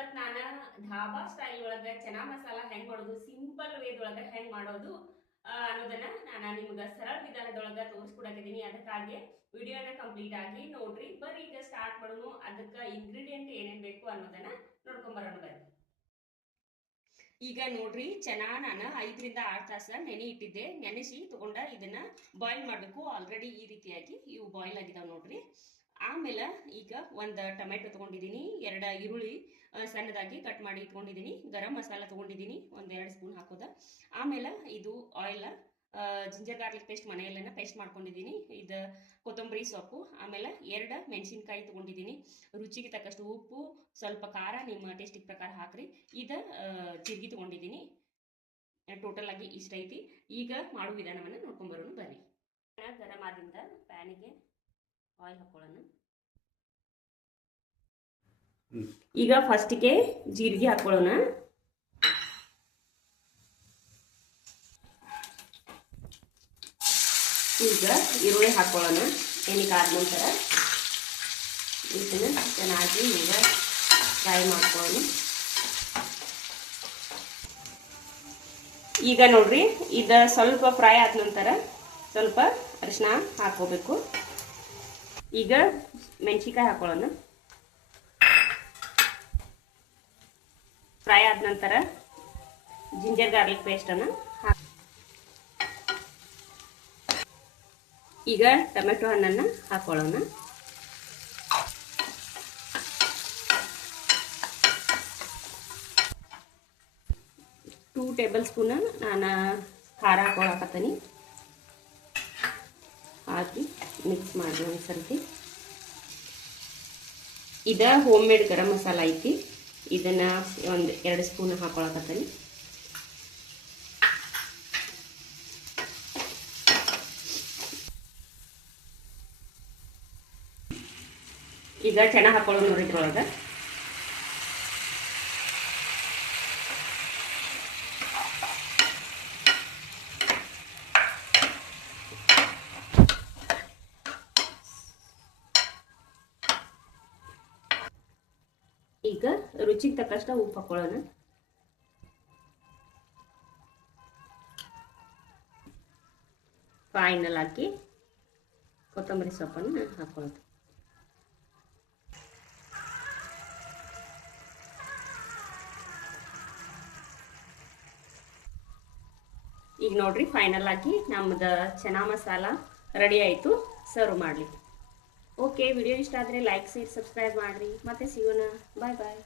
ಇವತ್ ನಾನು ಧಾಬಾ ಸ್ಟೈಲ್ ಒಳಗ ಚನಾ ಮಸಾಲ ಹೆಂಗ್ ಮಾಡೋದು, ಸಿಂಪಲ್ ವೇದೊಳಗೆ ಹೆಂಗ್ ಮಾಡೋದು ಅನ್ನೋದನ್ನ ನಾನು ನಿಮಗೆ ಸರಳ ವಿಧಾನದೊಳಗ ತೋರಿಸ್ಕೊಡಕಿದೀನಿ ಅದಕ್ಕಾಗಿ ವಿಡಿಯೋನ ಕಂಪ್ಲೀಟ್ ಆಗಿ ನೋಡ್ರಿ. ಬರ್ರಿ ಈಗ ಸ್ಟಾರ್ಟ್ ಮಾಡೋಣ ಅದಕ್ಕೆ ಇಂಗ್ರೀಡಿಯೆಂಟ್ ಏನೇನ್ ಬೇಕು ಅನ್ನೋದನ್ನ ನೋಡ್ಕೊಂಬರೋಣ ಬರ್ರಿ ಈಗ ನೋಡ್ರಿ ಚೆನ್ನ ನಾನು ಐದರಿಂದ ಆರು ತಾಸ ನೆನೆ ಇಟ್ಟಿದ್ದೆ. ನೆನೆಸಿ ತಗೊಂಡ ಇದನ್ನ ಬಾಯ್ಲ್ ಮಾಡಬೇಕು. ಆಲ್ರೆಡಿ ಈ ರೀತಿಯಾಗಿ ಇವು ಬಾಯ್ಲ್ ಆಗಿದಾವೆ ನೋಡ್ರಿ. ಆಮೇಲೆ ಈಗ ಒಂದು ಟೊಮೆಟೊ ತಗೊಂಡಿದ್ದೀನಿ ಎರಡು ಈರುಳ್ಳಿ ಸಣ್ಣದಾಗಿ ಕಟ್ ಮಾಡಿ ಇಟ್ಕೊಂಡಿದ್ದೀನಿ ಗರಂ ಮಸಾಲ ತೊಗೊಂಡಿದ್ದೀನಿ ಒಂದು ಎರಡು ಸ್ಪೂನ್ ಹಾಕೋದ. ಆಮೇಲೆ ಇದು ಆಯಿಲ್ ಜಿಂಜರ್ ಗಾರ್ಲಿಕ್ ಪೇಸ್ಟ್ ಮನೆಯಲ್ಲೇನ ಪೇಸ್ಟ್ ಮಾಡ್ಕೊಂಡಿದ್ದೀನಿ ಇದು ಕೊತ್ತಂಬರಿ ಸೊಪ್ಪು, ಆಮೇಲೆ ಎರಡು ಮೆಣಸಿನ್ಕಾಯಿ ತೊಗೊಂಡಿದ್ದೀನಿ ರುಚಿಗೆ ತಕ್ಕಷ್ಟು ಉಪ್ಪು, ಸ್ವಲ್ಪ ಖಾರ, ನಿಮ್ಮ ಟೇಸ್ಟಿಗೆ ಪ್ರಕಾರ ಹಾಕ್ರಿ. ಇದು ಜೀರಿಗೆ ತೊಗೊಂಡಿದ್ದೀನಿ ಟೋಟಲ್ ಆಗಿ ಇಷ್ಟ ಐತಿ. ಈಗ ಮಾಡೋ ವಿಧಾನವನ್ನು ನೋಡ್ಕೊಂಬರೋಣ ಬರ್ರಿ. ಗರಂ ಆದಿಂದ ಪ್ಯಾನಿಗೆ ಆಯಿಲ್ ಹಾಕೊಳ್ಳೋಣ. ಈಗ ಫಸ್ಟಿಗೆ ಜೀರಿಗೆ ಹಾಕೊಳ್ಳೋಣ. ಈಗ ಈರುಳ್ಳಿ ಹಾಕೊಳ್ಳೋಣ. ಎಣ್ಣೆಗೆ ಆದ ನಂತರ ಇದನ್ನು ಚೆನ್ನಾಗಿ ಈಗ ಫ್ರೈ ಮಾಡ್ಕೊಳ್ಳೋಣ. ಈಗ ನೋಡ್ರಿ, ಇದು ಸ್ವಲ್ಪ ಫ್ರೈ ಆದ ನಂತರ ಸ್ವಲ್ಪ ಅರಿಶಿನ ಹಾಕೋಬೇಕು ಈಗ ಮೆಣಸಿಕಾಯಿ ಹಾಕೊಳ್ಳೋಣ. ಫ್ರೈ ಆದ ನಂತರ ಜಿಂಜರ್ ಗಾರ್ಲಿಕ್ ಪೇಸ್ಟನ್ನು ಹಾಕಿ ಈಗ ಟೊಮೆಟೊ ಹಣ್ಣನ್ನು ಹಾಕೊಳ್ಳೋಣ. ಟೂ ಟೇಬಲ್ ಸ್ಪೂನ್ ನಾನು ಖಾರ ಹಾಕೊಳಕತ್ತೀನಿ. ಹಾಕಿ ಮಿಕ್ಸ್ ಮಾಡಿ ಒಂದು ಸರ್ತಿ ಇದು ಹೋಮ್ ಮೇಡ್ ಗರಂ ಮಸಾಲ ಐತಿ. ಇದನ್ನ ಒಂದು ಎರಡು ಸ್ಪೂನ್ ಹಾಕೊಳಕತ್ತೀನಿ. ಈಗ ಚೆನ್ನಾಗಿ ಹಾಕೊಳ್ಳೋದು ನೋಡಿ ಈಗ ರುಚಿಗೆ ತಕ್ಕಷ್ಟ ಉಪ್ಪು ಹಾಕೊಳ್ಳೋಣ. ಫೈನಲ್ ಹಾಕಿ ಕೊತ್ತಂಬರಿ ಸೊಪ್ಪನ್ನು ಹಾಕೊಳ್ಳೋದು. ಈಗ ನೋಡ್ರಿ ಫೈನಲ್ ಆಗಿ ನಮ್ದು ಚೆನ್ನ ಮಸಾಲ ರೆಡಿ ಆಯಿತು. ಸರ್ವ್ ಮಾಡಲಿಕ್ಕೆ. ಓಕೆ ವಿಡಿಯೋ ಇಷ್ಟ ಆದರೆ ಲೈಕ್ ಶೇರ್ ಸಬ್ಸ್ಕ್ರೈಬ್ ಮಾಡಿರಿ. ಮತ್ತೆ ಸಿಗೋಣ. ಬಾಯ್ ಬಾಯ್